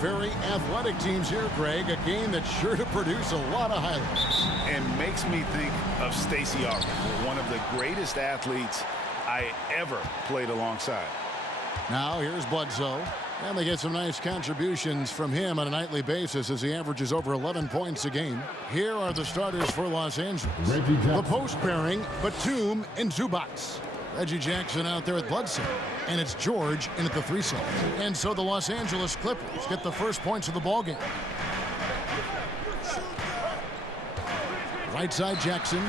very athletic teams here, Greg. A game that's sure to produce a lot of highlights. And makes me think of Stacey Aubrey, one of the greatest athletes I ever played alongside. Now here's Bledsoe. And they get some nice contributions from him on a nightly basis as he averages over 11 points a game. Here are the starters for Los Angeles. The post pairing, Batum and Zubac. Reggie Jackson out there at Bledsoe. And it's George in at the 3 slot. And so the Los Angeles Clippers get the first points of the ballgame. Right side Jackson.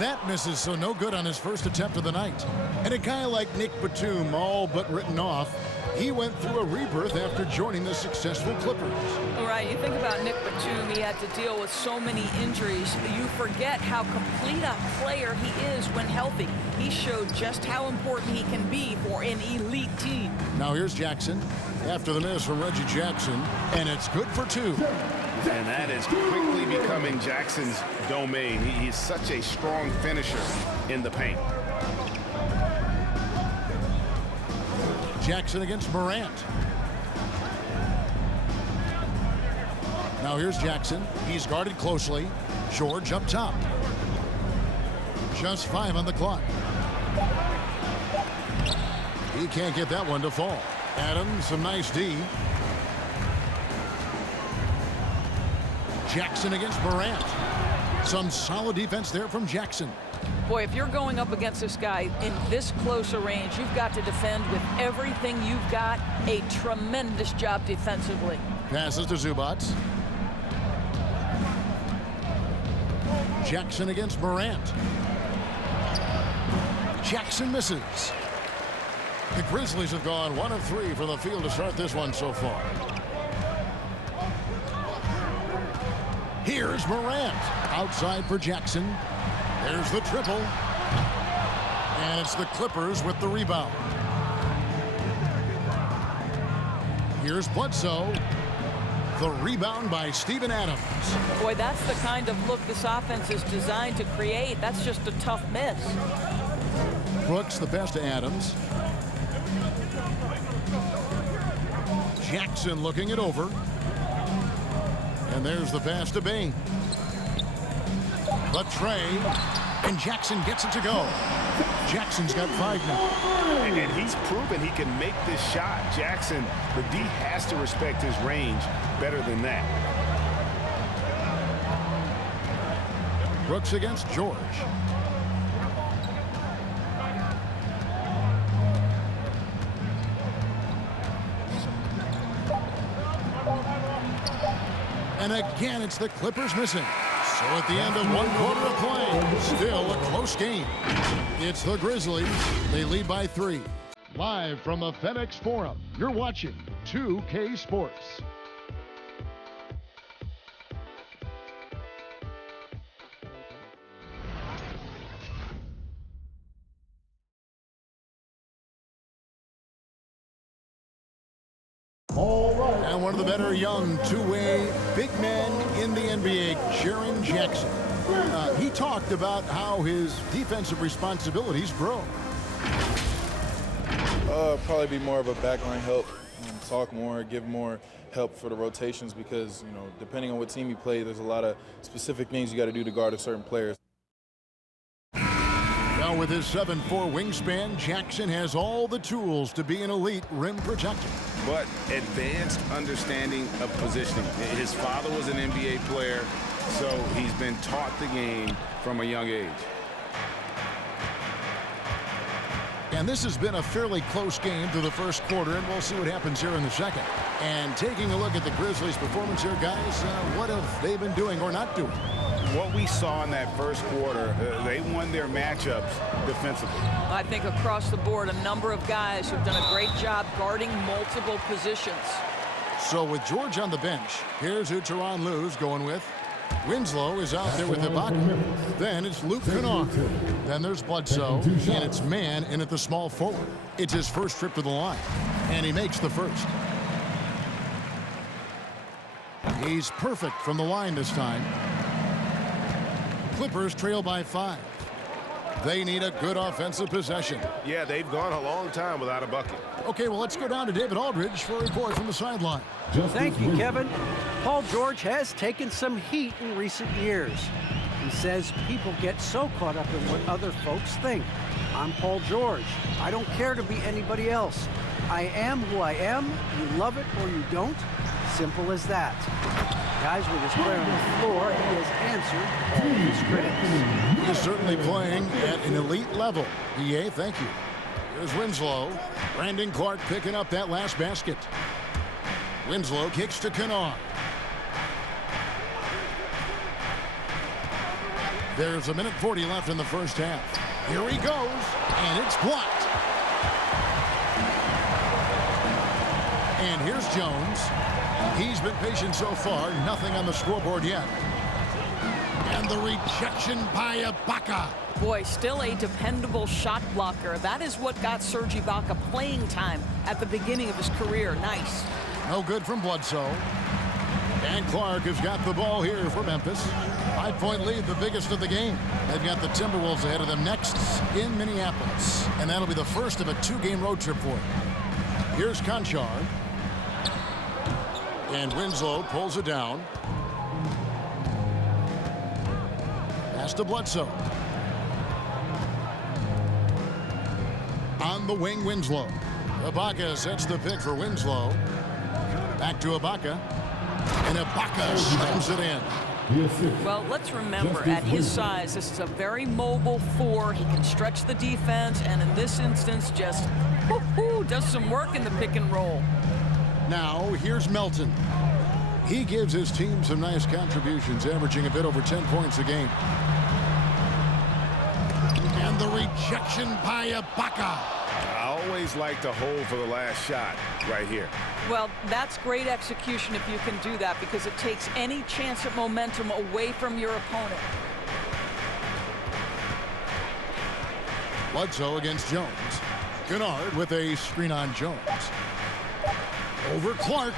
That misses, so no good on his first attempt of the night. And a guy like Nick Batum, all but written off, he went through a rebirth after joining the successful Clippers. All right, you think about Nick Batum, he had to deal with so many injuries. You forget how complete a player he is when healthy. He showed just how important he can be for an elite team. Now here's Jackson after the miss from Reggie Jackson, and it's good for 2. And that is quickly becoming Jackson's domain. He's such a strong finisher in the paint. Jackson against Morant. Now here's Jackson. He's guarded closely. George up top. Just 5 on the clock. He can't get that one to fall. Adams, some nice D. Jackson against Morant. Some solid defense there from Jackson. Boy, if you're going up against this guy in this close a range, you've got to defend with everything you've got. A tremendous job defensively. Passes to Zubac. Jackson against Morant. Jackson misses. The Grizzlies have gone 1 of 3 from the field to start this one so far. Here's Morant. Outside for Jackson. There's the triple. And it's the Clippers with the rebound. Here's Bledsoe. The rebound by Steven Adams. Boy, that's the kind of look this offense is designed to create. That's just a tough miss. Brooks, the pass to Adams. Jackson looking it over. And there's the pass to Bain. The tray, and Jackson gets it to go. Jackson's got 5 now. And he's proven he can make this shot. Jackson, the D has to respect his range better than that. Brooks against George. And again, it's the Clippers missing. So at the end of 1 quarter of play, still a close game. It's the Grizzlies. They lead by 3. Live from the FedEx Forum, you're watching 2K Sports. And one of the better young two-way big men in the NBA, Jaren Jackson. He talked about how his defensive responsibilities grow. Probably be more of a backline help, talk more, give more help for the rotations because, you know, depending on what team you play, there's a lot of specific things you got to do to guard a certain player. Now with his 7'4" wingspan, Jackson has all the tools to be an elite rim protector. But advanced understanding of positioning. His father was an NBA player, so he's been taught the game from a young age. And this has been a fairly close game through the first quarter, and we'll see what happens here in the second. And taking a look at the Grizzlies' performance here, guys, what have they been doing or not doing? What we saw in that first quarter, they won their matchups defensively. I think across the board, a number of guys who've done a great job guarding multiple positions. So with George on the bench, here's who Tyronn Lue's going with. Winslow is out there with Ibaka. Then it's Luke Kennard. Then there's Bledsoe, and it's Mann in at the small forward. It's his first trip to the line, and he makes the first. He's perfect from the line this time. Clippers trail by 5. They need a good offensive possession. Yeah, they've gone a long time without a bucket. Okay, well, let's go down to David Aldridge for a report from the sideline. Thank you, Kevin. Paul George has taken some heat in recent years. He says people get so caught up in what other folks think. I'm Paul George. I don't care to be anybody else. I am who I am. You love it or you don't. Simple as that. Guys, with his player on the floor, he has answered all of his critics. He's certainly playing at an elite level. EA, thank you. Here's Winslow. Brandon Clark picking up that last basket. Winslow kicks to Kennard. There's 1:40 left in the first half. Here he goes, and it's blocked. And here's Jones. He's been patient so far, nothing on the scoreboard yet. And the rejection by Ibaka. Boy, still a dependable shot blocker. That is what got Serge Ibaka playing time at the beginning of his career. Nice. No good from Bledsoe. And Clark has got the ball here for Memphis. 5-point lead, the biggest of the game. They've got the Timberwolves ahead of them next in Minneapolis. And that'll be the first of a 2-game road trip for them. Here's Conchar. And Winslow pulls it down. Pass to Bledsoe. On the wing, Winslow. Ibaka sets the pick for Winslow. Back to Ibaka. And Ibaka slams it in. Well, let's remember, at his size, this is a very mobile 4. He can stretch the defense, and in this instance, just does some work in the pick and roll. Now, here's Melton. He gives his team some nice contributions, averaging a bit over 10 points a game. And the rejection by Ibaka. I always like to hold for the last shot right here. Well, that's great execution if you can do that, because it takes any chance at momentum away from your opponent. Bledsoe against Jones. Kennard with a screen on Jones. Over Clark.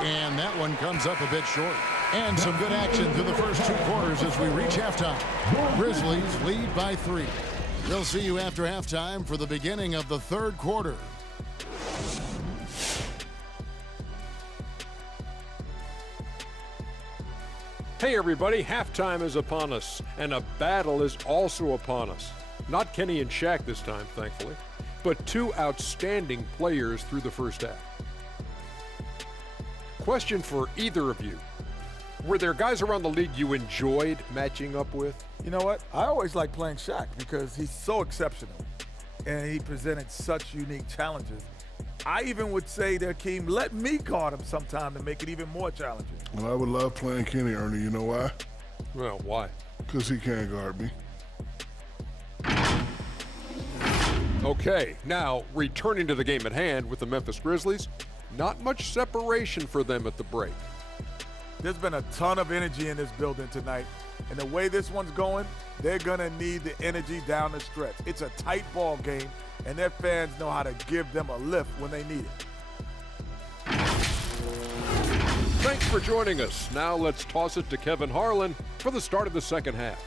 And that one comes up a bit short. And some good action through the first 2 quarters as we reach halftime. Grizzlies lead by 3. We'll see you after halftime for the beginning of the 3rd quarter. Hey everybody, halftime is upon us, and a battle is also upon us. Not Kenny and Shaq this time, thankfully, but 2 outstanding players through the first half. Question for either of you. Were there guys around the league you enjoyed matching up with? You know what? I always like playing Shaq because he's so exceptional, and he presented such unique challenges. I even would say that Keem, let me guard him sometime to make it even more challenging. Well, I would love playing Kenny, Ernie. You know why? Well, why? Because he can't guard me. Okay, now returning to the game at hand with the Memphis Grizzlies, not much separation for them at the break. There's been a ton of energy in this building tonight, and the way this one's going, they're gonna need the energy down the stretch. It's a tight ball game, and their fans know how to give them a lift when they need it. Thanks for joining us. Now let's toss it to Kevin Harlan for the start of the second half.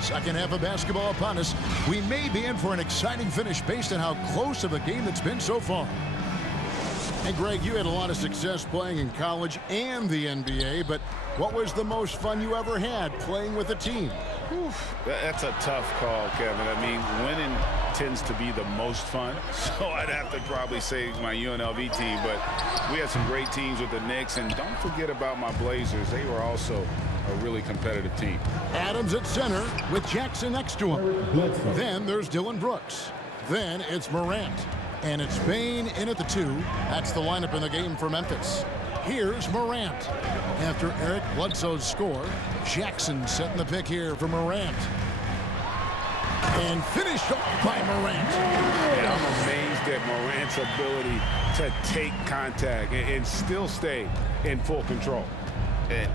Second half of basketball upon us. We may be in for an exciting finish based on how close of a game it's been so far. And Greg, you had a lot of success playing in college and the NBA, but what was the most fun you ever had playing with a team? That's a tough call, Kevin. I mean, winning tends to be the most fun, so I'd have to probably say my UNLV team, but we had some great teams with the Knicks, and don't forget about my Blazers. They were also a really competitive team. Adams at center with Jackson next to him. Then there's Dylan Brooks. Then it's Morant. And it's Bain in at the 2. That's the lineup in the game for Memphis. Here's Morant. After Eric Bledsoe's score, Jackson setting the pick here for Morant. And finished off by Morant. Yeah, I'm amazed at Morant's ability to take contact and still stay in full control.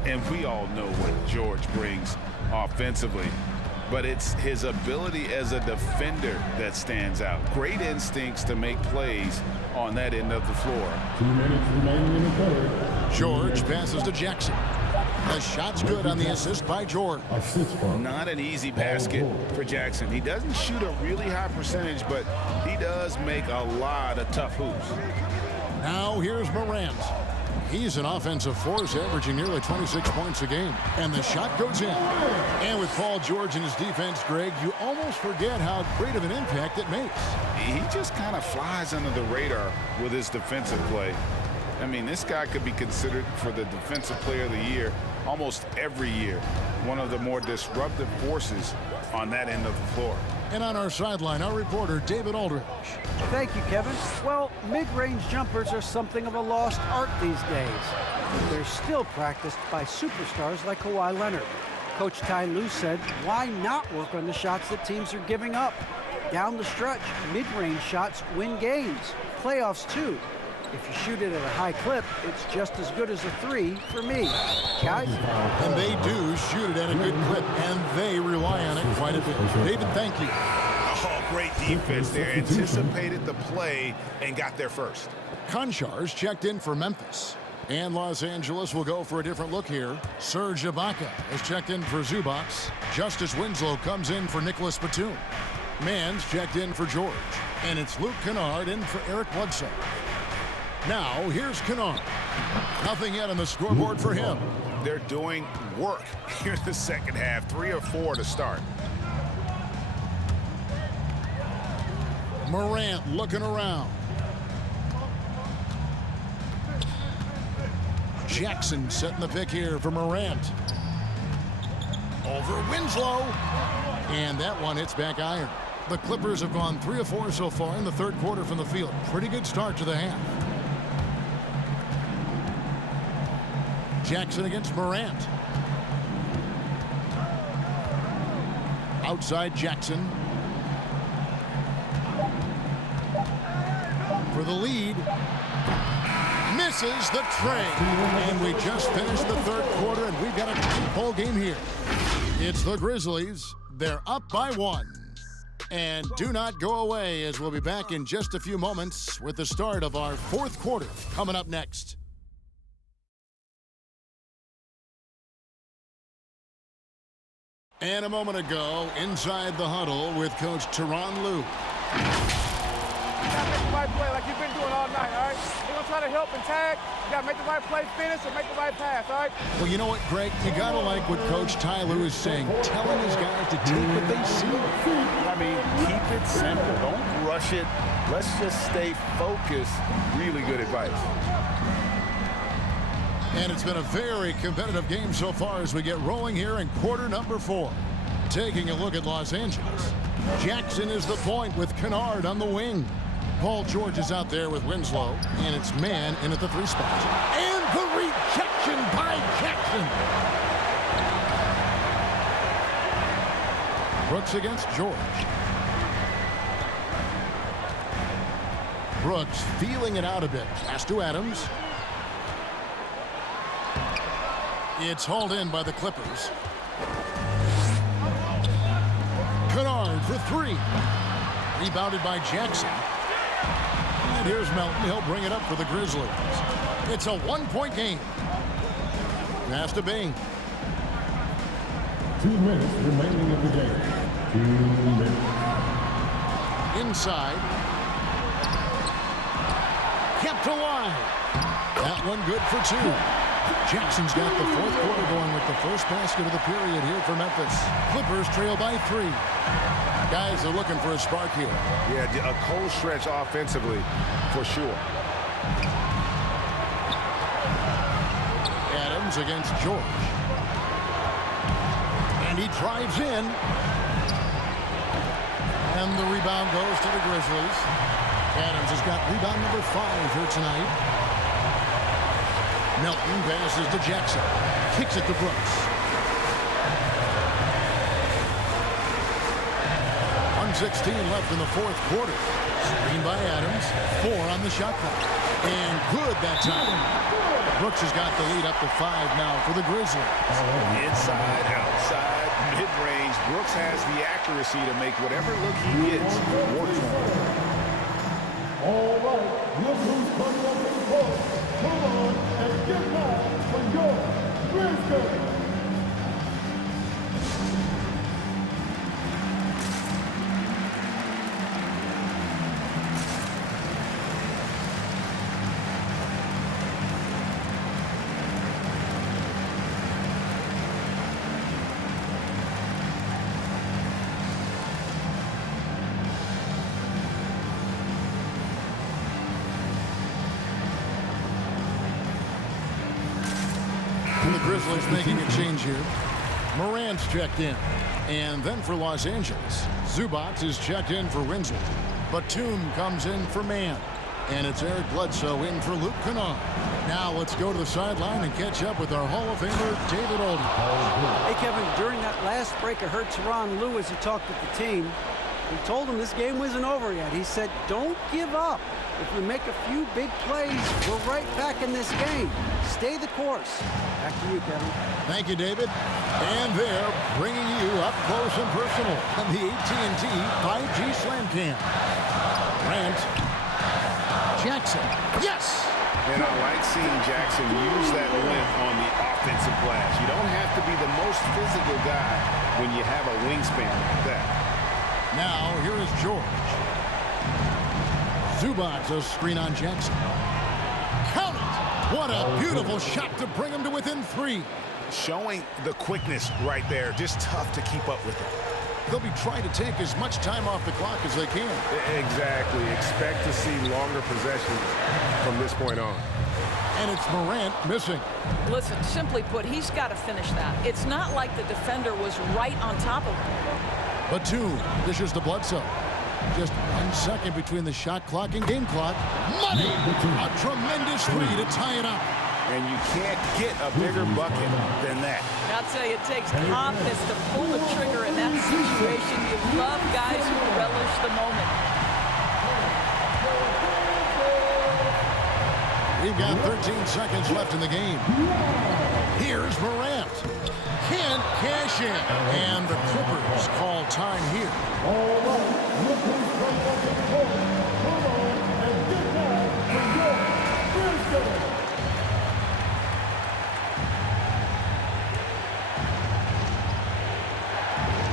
And we all know what George brings offensively. but it's his ability as a defender that stands out. Great instincts to make plays on that end of the floor. 2 minutes remaining in the third. George passes to Jackson. The shot's good on the assist by George. Not an easy basket for Jackson. He doesn't shoot a really high percentage, but he does make a lot of tough hoops. Now here's Morant. He's an offensive force, averaging nearly 26 points a game. And the shot goes in. And with Paul George in his defense, Greg, you almost forget how great of an impact it makes. He just kind of flies under the radar with his defensive play. I mean, this guy could be considered for the Defensive Player of the Year almost every year. One of the more disruptive forces on that end of the floor. And on our sideline, our reporter, David Aldridge. Thank you, Kevin. Well, mid-range jumpers are something of a lost art these days. They're still practiced by superstars like Kawhi Leonard. Coach Ty Lue said, why not work on the shots that teams are giving up? Down the stretch, mid-range shots win games. Playoffs, too. If you shoot it at a high clip, it's just as good as a three for me. Guys? And they do shoot it at a good clip, and they rely on it quite a bit. David, thank you. Oh, great defense there. Anticipated the play and got there first. Konchar's checked in for Memphis. And Los Angeles will go for a different look here. Serge Ibaka has checked in for Zubac. Justice Winslow comes in for Nicholas Batum. Mann's checked in for George. And it's Luke Kennard in for Eric Bledsoe. Now, here's Kennard. Nothing yet on the scoreboard for him. They're doing work here in the second half. 3 or 4 to start. Morant looking around. Jackson setting the pick here for Morant. Over Winslow. And that one hits back iron. The Clippers have gone 3 of 4 so far in the third quarter from the field. Pretty good start to the half. Jackson against Morant. Outside Jackson. For the lead. Misses the tray. And we just finished the third quarter, and we've got a tight ball game here. It's the Grizzlies. They're up by 1. And do not go away, as we'll be back in just a few moments with the start of our fourth quarter coming up next. And a moment ago, inside the huddle with Coach Tyronn Lue. You gotta make the right play like you've been doing all night, all right? You're gonna try to help and tag. You gotta make the right play, finish, and make the right pass, all right? Well, you know what, Greg? You gotta like what Coach Ty Lue is saying, telling his guys to take what they see. I mean, keep it simple. Don't rush it. Let's just stay focused. Really good advice. And it's been a very competitive game so far as we get rolling here in quarter number 4. Taking a look at Los Angeles. Jackson is the point with Kennard on the wing. Paul George is out there with Winslow, and it's Mann in at the 3 spot. And the rejection by Jackson. Brooks against George. Brooks feeling it out a bit. Pass to Adams. It's hauled in by the Clippers. Kennard for 3. Rebounded by Jackson. And here's Melton. He'll bring it up for the Grizzlies. It's a 1-point game. Pass to Bing. 2 minutes remaining in the game. 2 minutes. Inside. Kept alive. That one good for 2. Jackson's got the fourth quarter going with the first basket of the period here for Memphis. Clippers trail by 3. Guys are looking for a spark here. Yeah, a cold stretch offensively, for sure. Adams against George. And he drives in. And the rebound goes to the Grizzlies. Adams has got rebound number 5 here tonight. Melton passes to Jackson. Kicks it to Brooks. 1:16 left in the fourth quarter. Screen by Adams. 4 on the shot clock. And good that time. Brooks has got the lead up to 5 now for the Grizzlies. Inside, outside, Mid-range, Brooks has the accuracy to make whatever look he gets work for him. All right, look who's coming up in close. Come on and get back for your Grizzlies. And the Grizzlies making a change here. Morant's checked in. And then for Los Angeles, Zubac is checked in for Winslow. Batum comes in for Mann. And it's Eric Bledsoe in for Luke Kennard. Now let's go to the sideline and catch up with our Hall of Famer, David Oldham. Hey, Kevin, during that last break, I heard Tyronn Lue as he talked with the team. He told them this game wasn't over yet. He said, don't give up. If we make a few big plays, we're right back in this game. Stay the course. Back to you, Kevin. Thank you, David. And they're bringing you up close and personal on the AT&T 5G Slam Cam. Grant. Jackson. Yes! And I like seeing Jackson use that length on the offensive glass. You don't have to be the most physical guy when you have a wingspan like that. Now, here is George. Zubac, a screen on Jackson. Count it! What a beautiful shot to bring him to within 3. Showing the quickness right there. Just tough to keep up with it. They'll be trying to take as much time off the clock as they can. Exactly. Expect to see longer possessions from this point on. And it's Morant missing. Listen, simply put, he's got to finish that. It's not like the defender was right on top of him. Batum dishes to Bledsoe. Just 1 second between the shot clock and game clock. Money! A tremendous 3 to tie it up. And you can't get a bigger bucket than that. I'll tell you, it takes confidence to pull the trigger in that situation. You love guys who relish the moment. We've got 13 seconds left in the game. Here's Morant. Can't cash in. And the Clippers call time here. All right, look who's coming up in close. Come on and get back for your Grizzlies.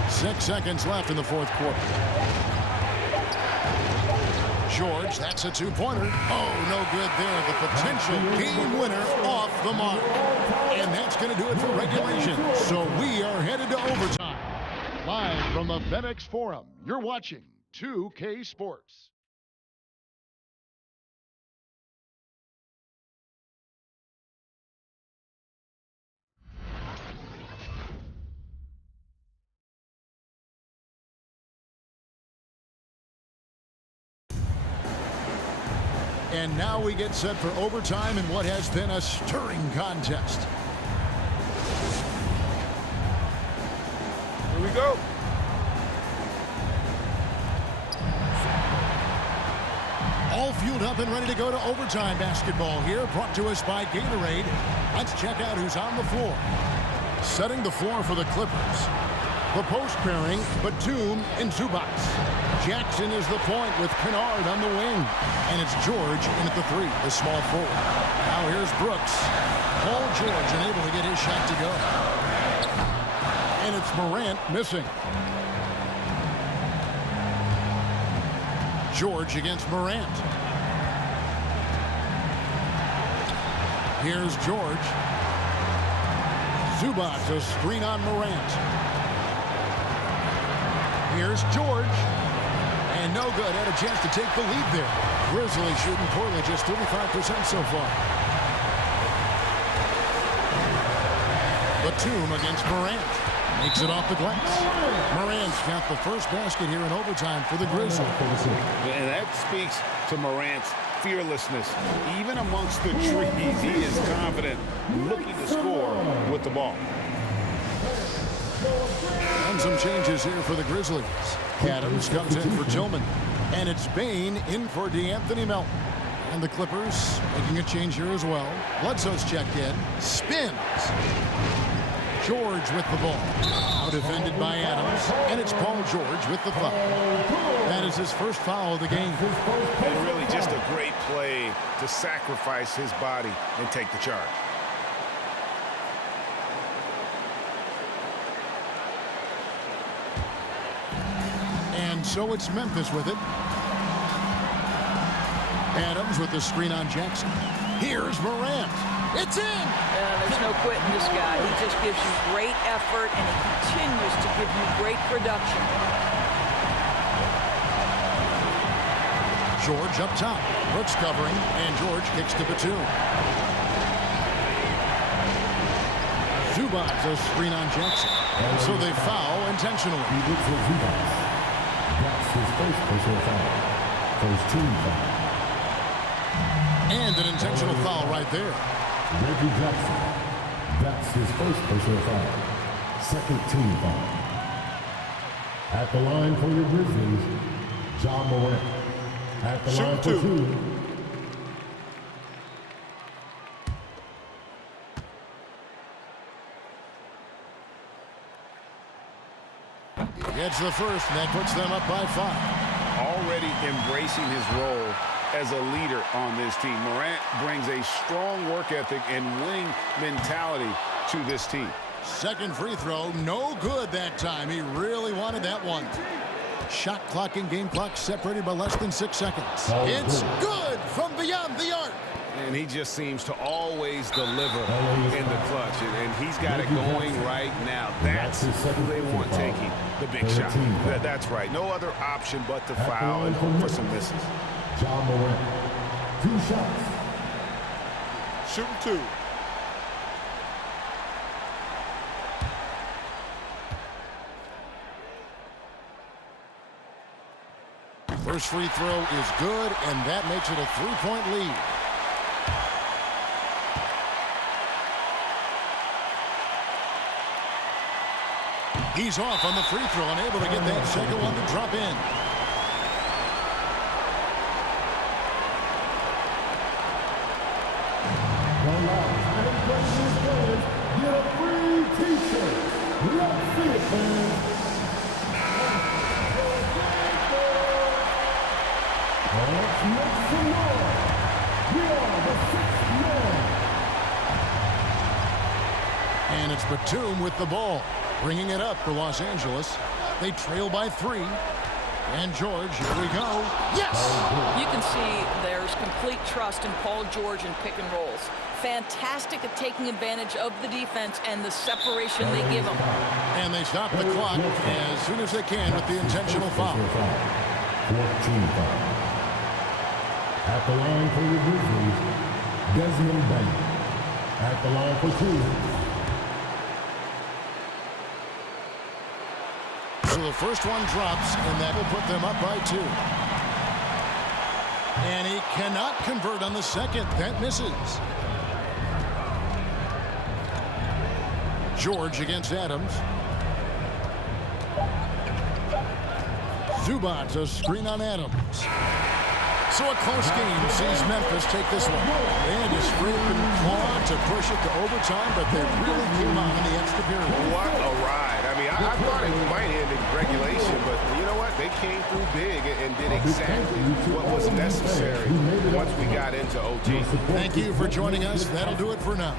6 seconds left in the fourth quarter. George, that's a 2-pointer. Oh, no good there. The potential game winner off the mark. And that's going to do it for regulation. So we are headed to overtime. Live from the FedEx Forum, you're watching 2K Sports. And now we get set for overtime in what has been a stirring contest. Here we go. All fueled up and ready to go to overtime basketball here, brought to us by Gatorade. Let's check out who's on the floor. Setting the floor for the Clippers. The post pairing, Batum and Zubac. Jackson is the point with Kennard on the wing. And it's George in at the 3, the small forward. Now here's Brooks. Paul George unable to get his shot to go. And it's Morant missing. George against Morant. Here's George. Zubac, a screen on Morant. Here's George. And no good. Had a chance to take the lead there. Grizzlies shooting poorly, just 35% so far. Batum against Morant. Makes it off the glass. Morant's got the first basket here in overtime for the Grizzlies. And that speaks to Morant's fearlessness. Even amongst the trees, he is confident, looking to score with the ball. And some changes here for the Grizzlies. Adams comes in for Tillman. And it's Bain in for DeAnthony Melton. And the Clippers making a change here as well. Bledsoe's checked in. Spins. George with the ball. Now defended by Adams, and it's Paul George with the foul. That is his first foul of the game. And really just a great play to sacrifice his body and take the charge. And so it's Memphis with it. Adams with the screen on Jackson. Here's Morant. It's in! There's no quitting this guy. He just gives you great effort, and he continues to give you great production. George up top. Brooks covering, and George kicks to Batum. Zubac's a screen on Jackson. And so they foul intentionally. That's his first personal foul. First team foul. And an intentional foul right there. Reggie Jackson. That's his first personal foul. Second team foul. At the line for your Grizzlies, John Morant. At the line for two. Gets the first, and that puts them up by 5. Already embracing his role as a leader on this team. Morant brings a strong work ethic and winning mentality to this team. Second free throw, no good that time. He really wanted that one. Shot clock and game clock separated by less than 6 seconds. It's good from beyond the arc. And he just seems to always deliver in the clutch. And he's got it going right now. That's who they want taking the big shot. That's right. No other option but to foul and hope for some misses. John Morant. 2 shots. Shooting 2. First free throw is good, and that makes it a 3-point lead. He's off on the free throw, unable to get that second one to drop in. Get a free t-shirt. Let's see it, man. Let's make some noise. We are the 6th man. And it's Batum with the ball, bringing it up for Los Angeles. They trail by 3. And George, here we go. Yes! You can see there's complete trust in Paul George in pick and rolls. Fantastic at taking advantage of the defense and the separation they give him. And they stop the clock as soon as they can with the intentional foul. 14 foul. At the line for the Grizzlies, Desmond Bain. At the line for 2. So the first one drops, and that will put them up by 2. And he cannot convert on the second. That misses. George against Adams. Zubac's a screen on Adams. So a close game sees Memphis take this one. They had to scrape and claw to push it to overtime, but they really came on in the extra period. What a ride. I mean, I thought it might end in regulation, but you know what? They came through big and did exactly what was necessary once we got into OT. Thank you for joining us. That'll do it for now.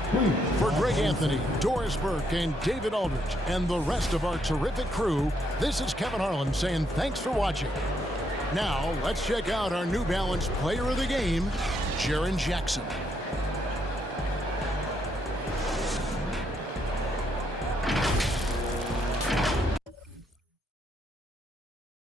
For Greg Anthony, Doris Burke, and David Aldridge, and the rest of our terrific crew, this is Kevin Harlan saying thanks for watching. Now, let's check out our New Balance player of the game, Jaren Jackson.